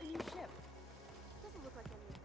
A new ship. Doesn't look like any.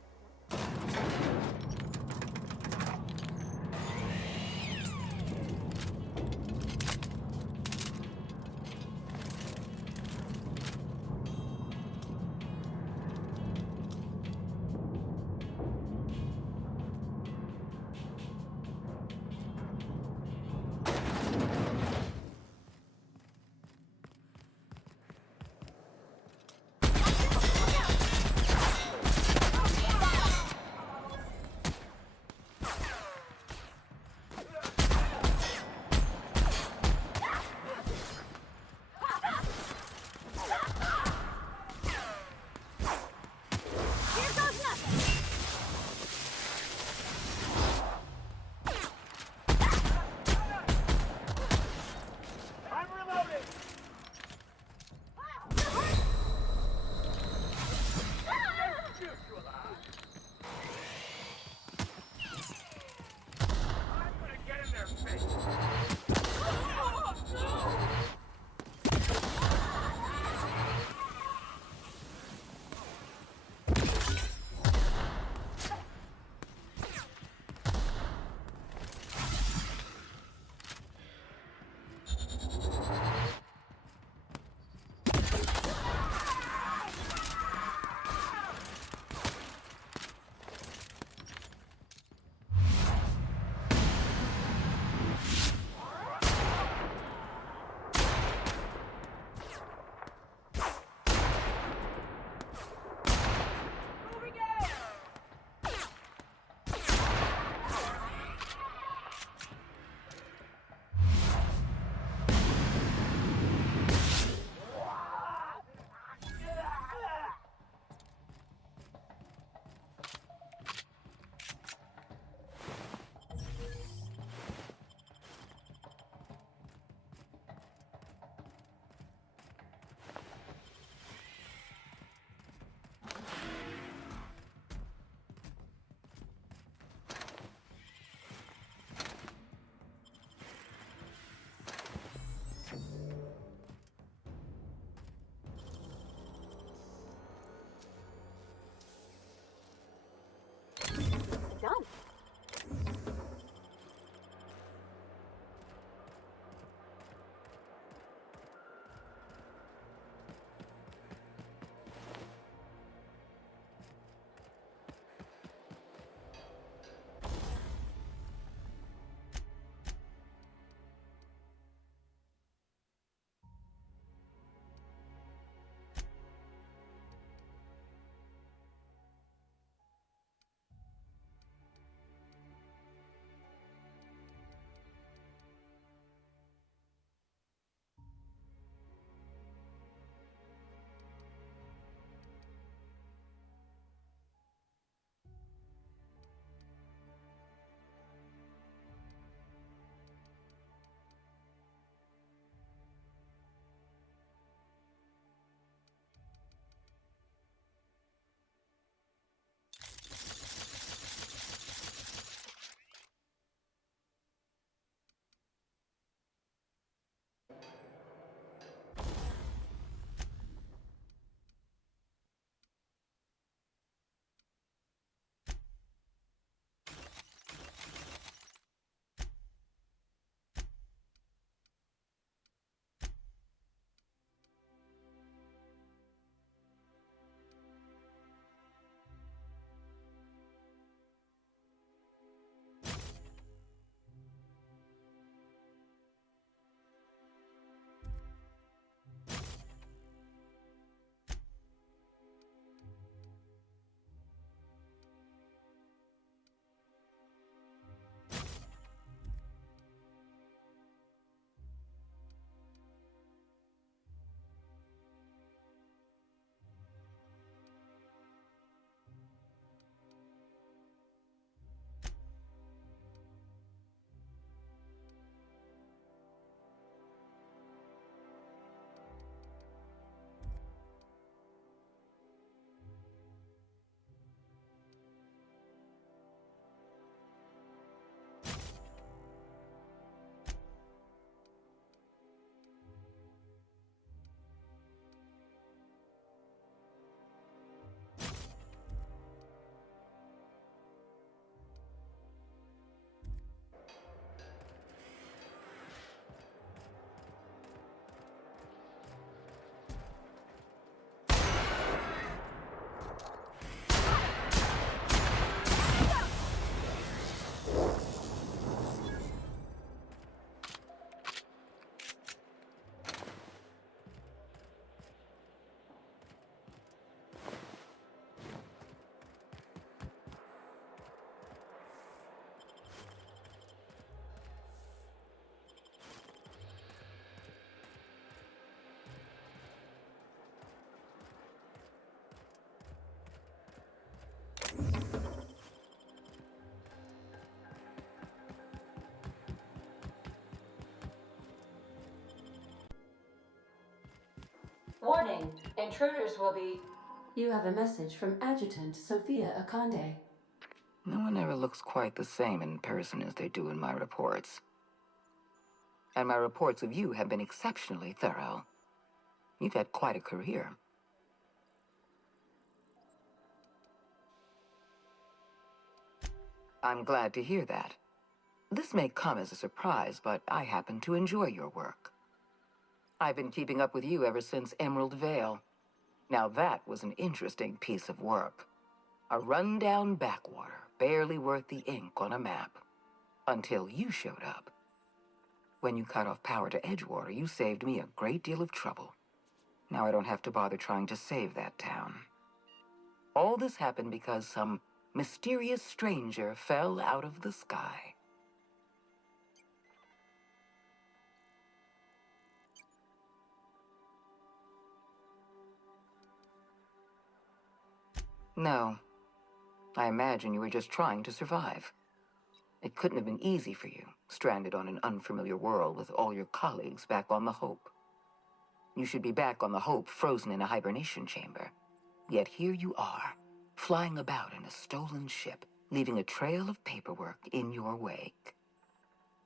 Warning, intruders will be... You have a message from Adjutant Sophia Akande. No one ever looks quite the same in person as they do in my reports. And my reports of you have been exceptionally thorough. You've had quite a career. I'm glad to hear that. This may come as a surprise, but I happen to enjoy your work. I've been keeping up with you ever since Emerald Vale. Now that was an interesting piece of work. A rundown backwater, barely worth the ink on a map. Until you showed up. When you cut off power to Edgewater, you saved me a great deal of trouble. Now I don't have to bother trying to save that town. All this happened because some mysterious stranger fell out of the sky. No. I imagine you were just trying to survive. It couldn't have been easy for you, stranded on an unfamiliar world with all your colleagues back on the Hope. You should be back on the Hope, frozen in a hibernation chamber. Yet here you are, flying about in a stolen ship, leaving a trail of paperwork in your wake.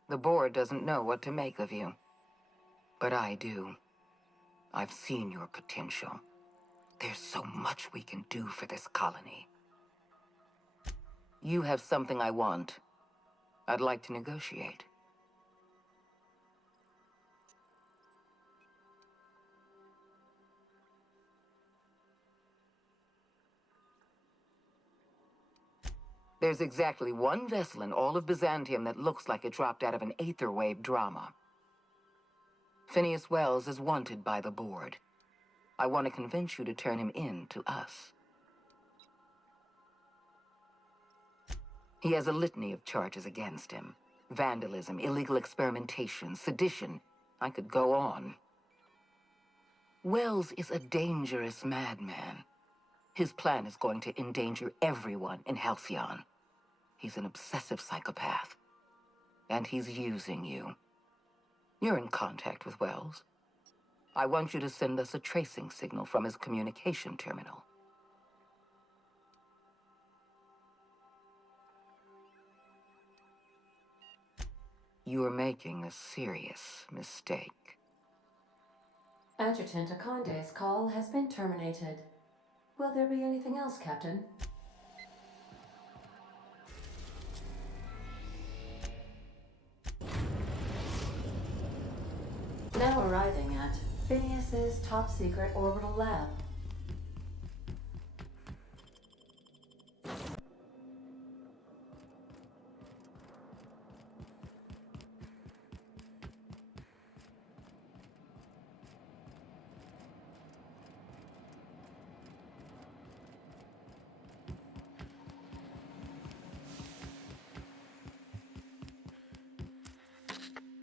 The board doesn't know what to make of you. But I do. I've seen your potential. There's so much we can do for this colony. You have something I want. I'd like to negotiate. There's exactly one vessel in all of Byzantium that looks like it dropped out of an Aetherwave drama. Phineas Wells is wanted by the board. I want to convince you to turn him in to us. He has a litany of charges against him. Vandalism, illegal experimentation, sedition. I could go on. Wells is a dangerous madman. His plan is going to endanger everyone in Halcyon. He's an obsessive psychopath. And he's using you. You're in contact with Wells. I want you to send us a tracing signal from his communication terminal. You are making a serious mistake. Adjutant Akande's call has been terminated. Will there be anything else, Captain? Now arriving at Phineas's top-secret orbital lab.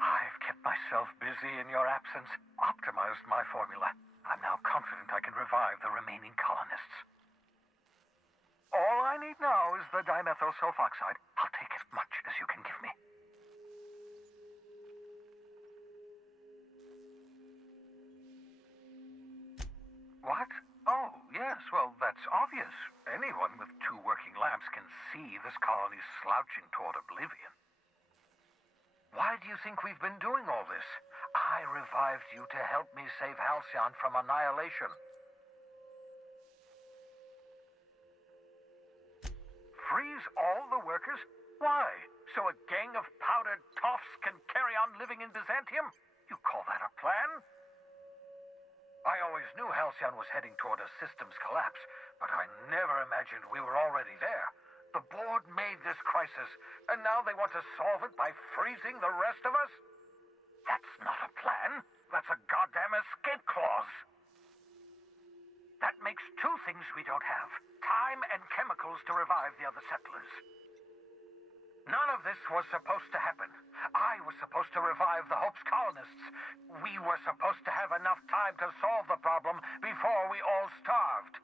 I've kept myself busy in your absence, optimized my formula. I'm now confident I can revive the remaining colonists. All I need now is the dimethyl sulfoxide. I'll take as much as you can give me. What? Oh, yes, well, that's obvious. Anyone with two working labs can see this colony's slouching toward oblivion. Why do you think we've been doing all this? I revived you to help me save Halcyon from annihilation. Freeze all the workers? Why? So a gang of powdered toffs can carry on living in Byzantium? You call that a plan? I always knew Halcyon was heading toward a systems collapse, but I never imagined we were already there. The board made this crisis, and now they want to solve it by freezing the rest of us? That's not a plan. That's a goddamn escape clause. That makes two things we don't have: time and chemicals to revive the other settlers. None of this was supposed to happen. I was supposed to revive the Hope's colonists. We were supposed to have enough time to solve the problem before we all starved.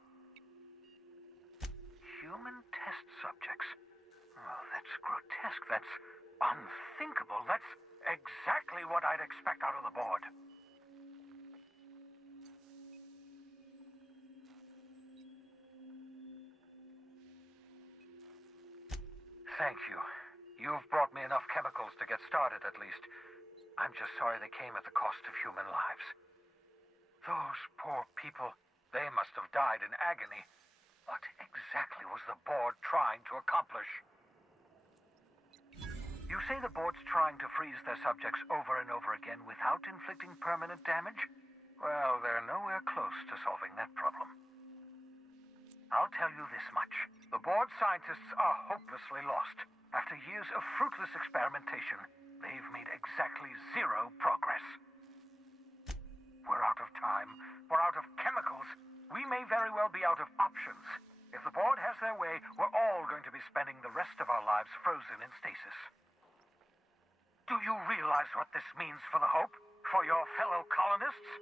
Human test subjects. Oh, that's grotesque. That's unthinkable. That's exactly what I'd expect out of the board. Thank you. You've brought me enough chemicals to get started, at least. I'm just sorry they came at the cost of human lives. Those poor people, they must have died in agony. What exactly was the board trying to accomplish? You say the board's trying to freeze their subjects over and over again without inflicting permanent damage? Well, they're nowhere close to solving that problem. I'll tell you this much. The board scientists are hopelessly lost. After years of fruitless experimentation, they've made exactly zero progress. We're out of time. We're out of chemicals. We may very well be out of options. If the board has their way, we're all going to be spending the rest of our lives frozen in stasis. Do you realize what this means for the Hope? For your fellow colonists?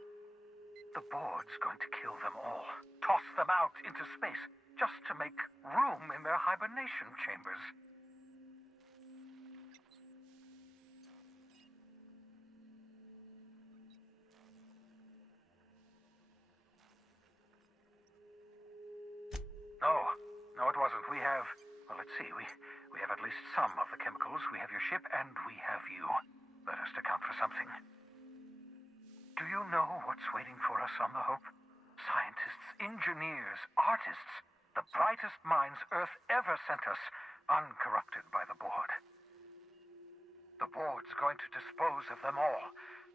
The board's going to kill them all. Toss them out into space, just to make room in their hibernation chambers. No, it wasn't. We have... Well, let's see. We have at least some of the chemicals. We have your ship, and we have you. That has to count for something. Do you know what's waiting for us on the Hope? Scientists, engineers, artists. The brightest minds Earth ever sent us, uncorrupted by the board. The board's going to dispose of them all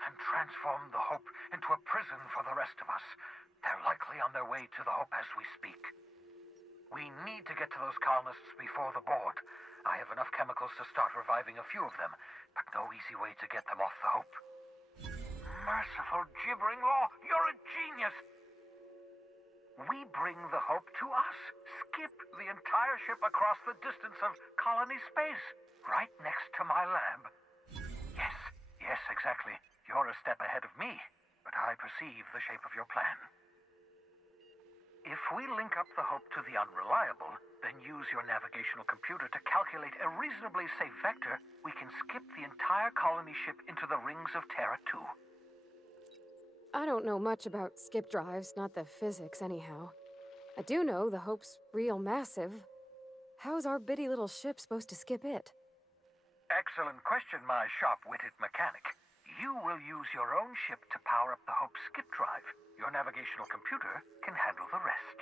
and transform the Hope into a prison for the rest of us. They're likely on their way to the Hope as we speak. We need to get to those colonists before the board. I have enough chemicals to start reviving a few of them, but no easy way to get them off the Hope. Merciful gibbering law, you're a genius! We bring the Hope to us. Skip the entire ship across the distance of colony space, right next to my lab. Yes, exactly. You're a step ahead of me, but I perceive the shape of your plan. If we link up the Hope to the Unreliable, then use your navigational computer to calculate a reasonably safe vector, we can skip the entire colony ship into the rings of Terra 2. I don't know much about skip drives, not the physics anyhow. I do know the Hope's real massive. How's our bitty little ship supposed to skip it? Excellent question, my sharp-witted mechanic. You will use your own ship to power up the Hope's skip drive. Your navigational computer can handle the rest.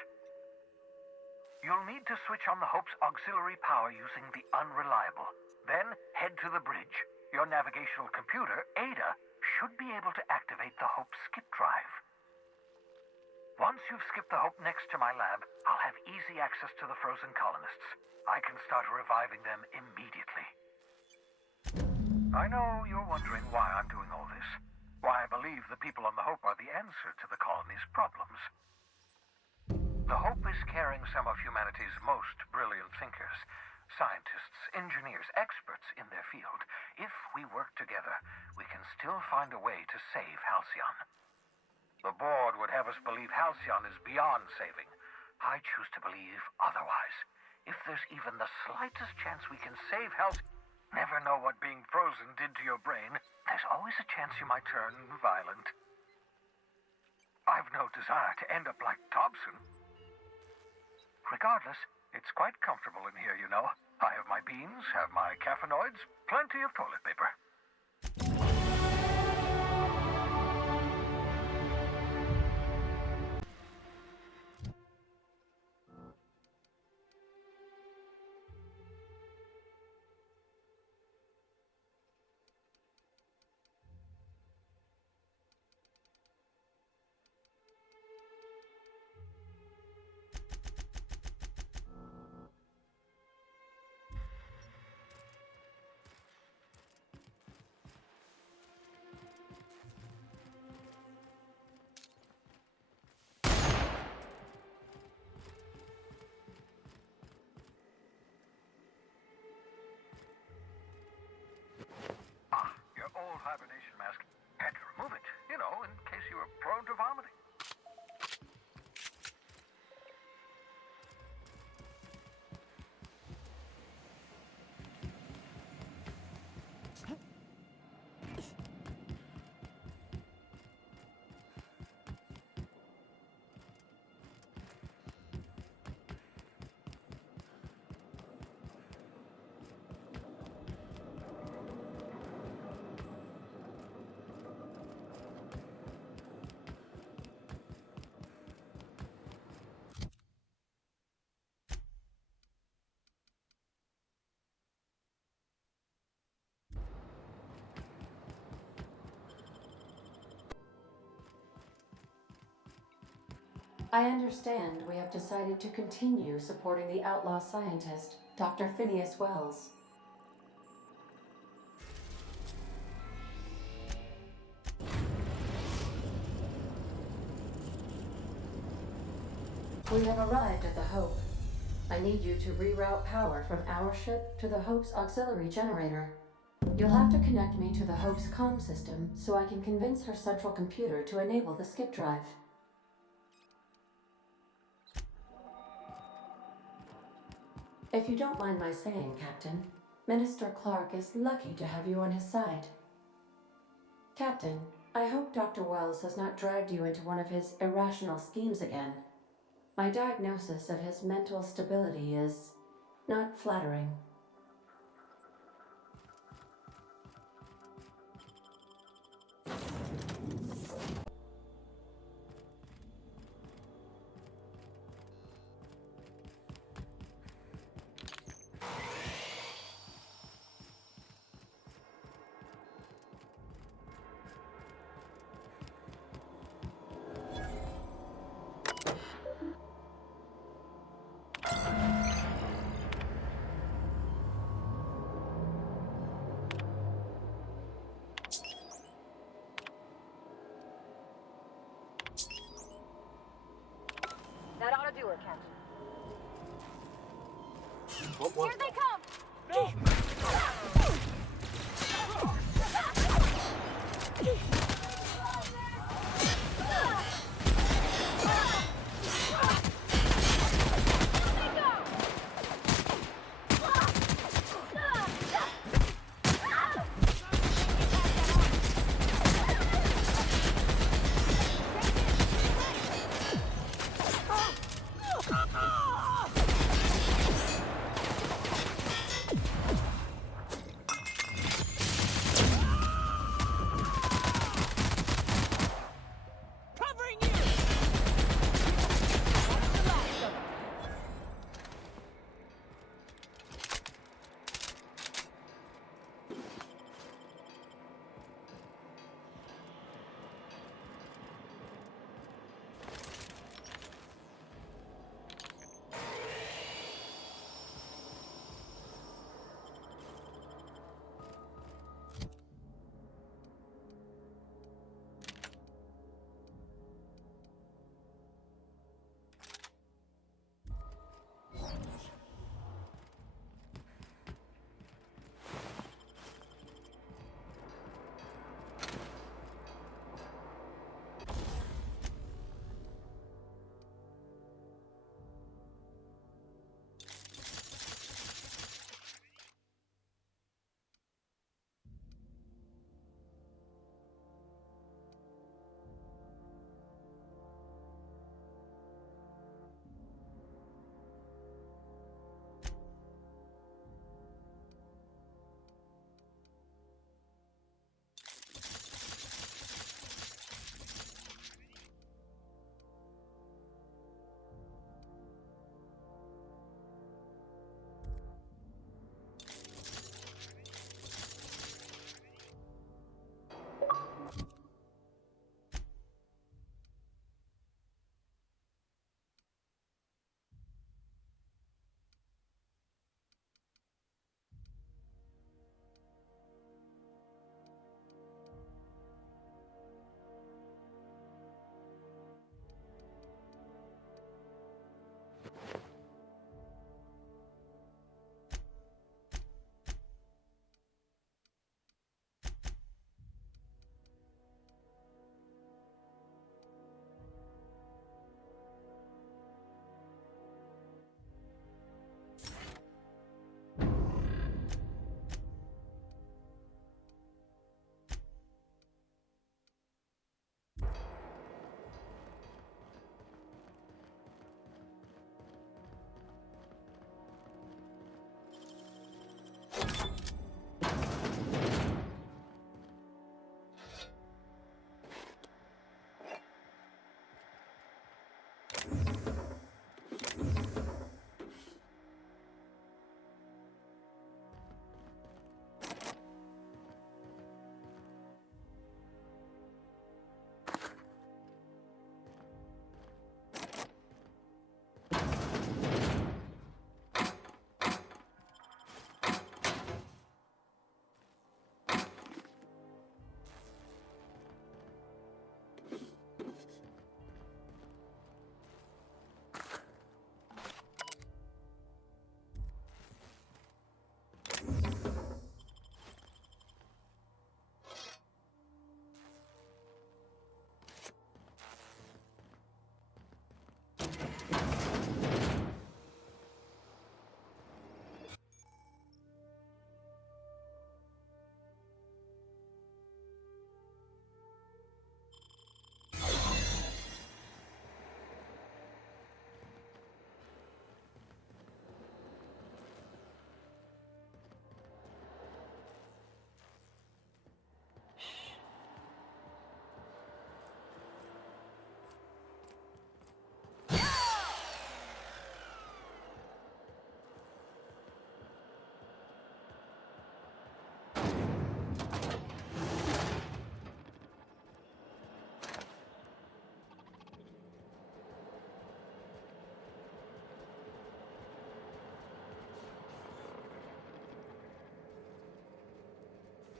You'll need to switch on the Hope's auxiliary power using the Unreliable. Then head to the bridge. Your navigational computer, Ada, should be able to activate the Hope's skip drive. Once you've skipped the Hope next to my lab, I'll have easy access to the frozen colonists. I can start reviving them immediately. I know you're wondering why I'm doing all this. Why I believe the people on the Hope are the answer to the colony's problems. The Hope is carrying some of humanity's most brilliant thinkers. Scientists, engineers, experts in their field. If we work together, we can still find a way to save Halcyon. The board would have us believe Halcyon is beyond saving. I choose to believe otherwise. If there's even the slightest chance we can save Halcyon... Never know what being frozen did to your brain. There's always a chance you might turn violent. I've no desire to end up like Thompson. Regardless, it's quite comfortable in here, you know. I have my beans, have my caffeinoids, plenty of toilet paper. I understand we have decided to continue supporting the outlaw scientist, Dr. Phineas Wells. We have arrived at the Hope. I need you to reroute power from our ship to the Hope's auxiliary generator. You'll have to connect me to the Hope's comm system so I can convince her central computer to enable the skip drive. If you don't mind my saying, Captain, Minister Clark is lucky to have you on his side. Captain, I hope Dr. Wells has not dragged you into one of his irrational schemes again. My diagnosis of his mental stability is not flattering. That ought to do it, Captain. What was Here they come!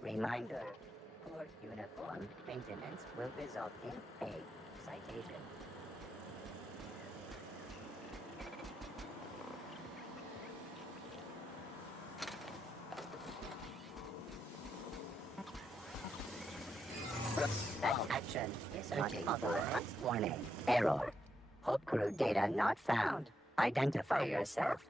Reminder, poor uniform maintenance will result in a citation. That action is searching for warning. Error. Hope crew data not found. Identify yourself.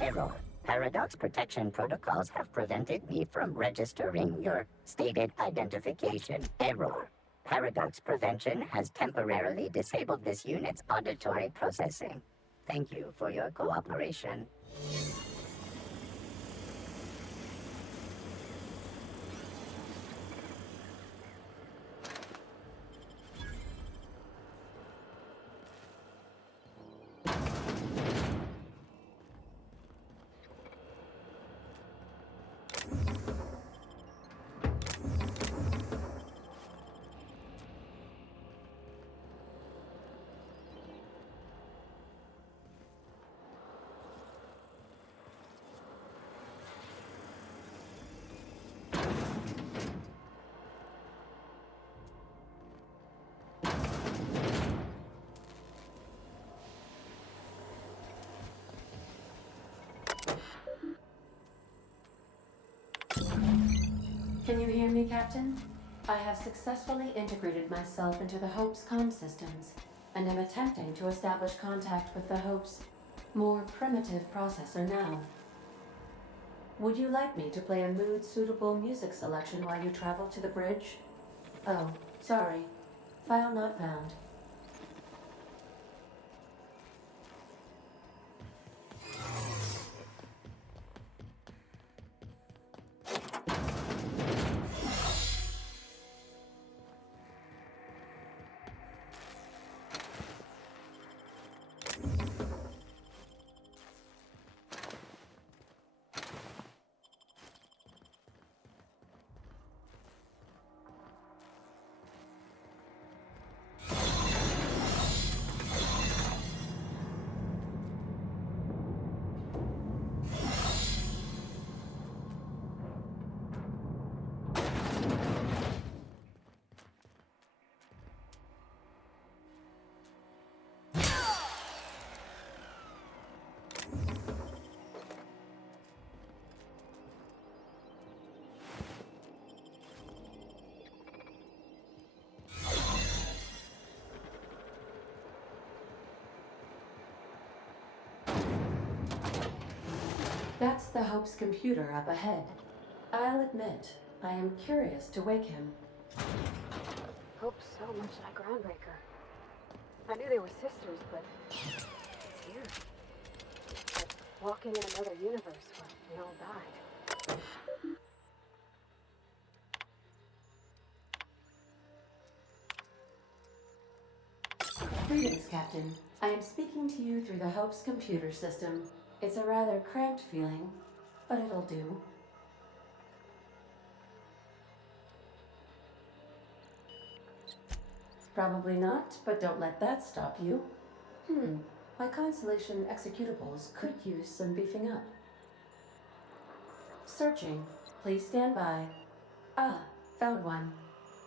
Error. Paradox protection protocols have prevented me from registering your stated identification. Error. Paradox prevention has temporarily disabled this unit's auditory processing. Thank you for your cooperation. Can you hear me, Captain? I have successfully integrated myself into the Hope's comm systems, and am attempting to establish contact with the Hope's more primitive processor now. Would you like me to play a mood-suitable music selection while you travel to the bridge? Oh, sorry. File not found. That's the Hope's computer up ahead. I'll admit, I am curious to wake him. Hope's so much like Groundbreaker. I knew they were sisters, but it's here. Like walking in another universe where we all died. Greetings, Captain. I am speaking to you through the Hope's computer system. It's a rather cramped feeling, but it'll do. Probably not, but don't let that stop you. My Constellation executables could use some beefing up. Searching. Please stand by. Ah, found one.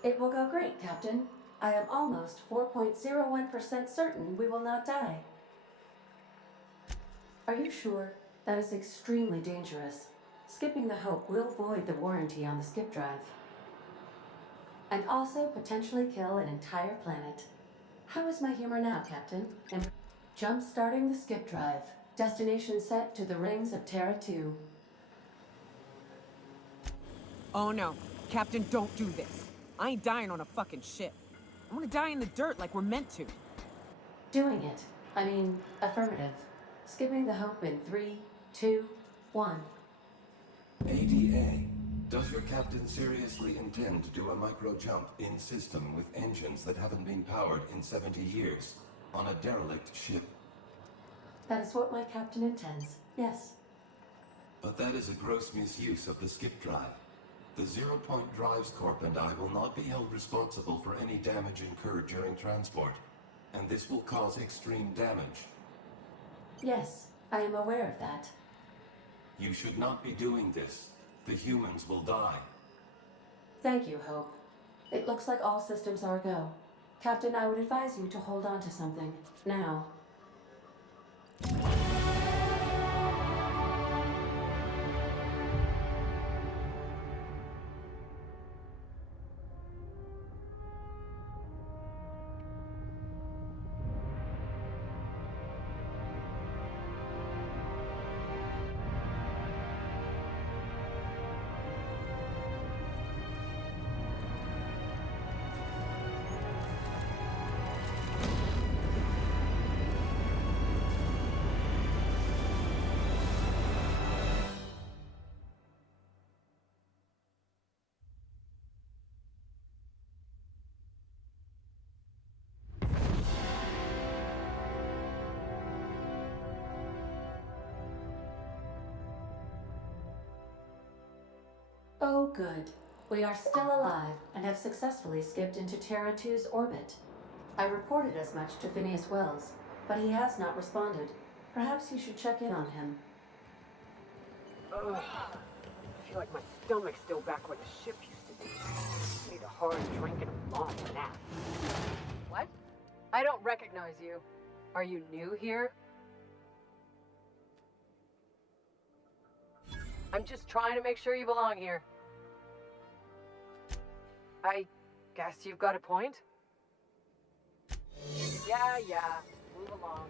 It will go great, Captain. I am almost 4.01% certain we will not die. Are you sure? That is extremely dangerous. Skipping the Hope will void the warranty on the skip drive. And also potentially kill an entire planet. How is my humor now, Captain? Jump-starting the skip drive. Destination set to the rings of Terra 2. Oh no. Captain, don't do this. I ain't dying on a fucking ship. I wanna die in the dirt like we're meant to. Doing it. I mean, affirmative. Skipping the Hope in 3, 2, 1. ADA, does your captain seriously intend to do a micro-jump in system with engines that haven't been powered in 70 years on a derelict ship? That is what my captain intends, yes. But that is a gross misuse of the skip drive. The Zero Point Drives Corp and I will not be held responsible for any damage incurred during transport, and this will cause extreme damage. Yes, I am aware of that. You should not be doing this. The humans will die. Thank you, Hope. It looks like all systems are go. Captain, I would advise you to hold on to something. Now. Oh, good. We are still alive and have successfully skipped into Terra 2's orbit. I reported as much to Phineas Wells, but he has not responded. Perhaps you should check in on him. Ugh. I feel like my stomach's still back where the ship used to be. I need a hard drink and a long nap. What? I don't recognize you. Are you new here? I'm just trying to make sure you belong here. I guess you've got a point? Yeah, move along.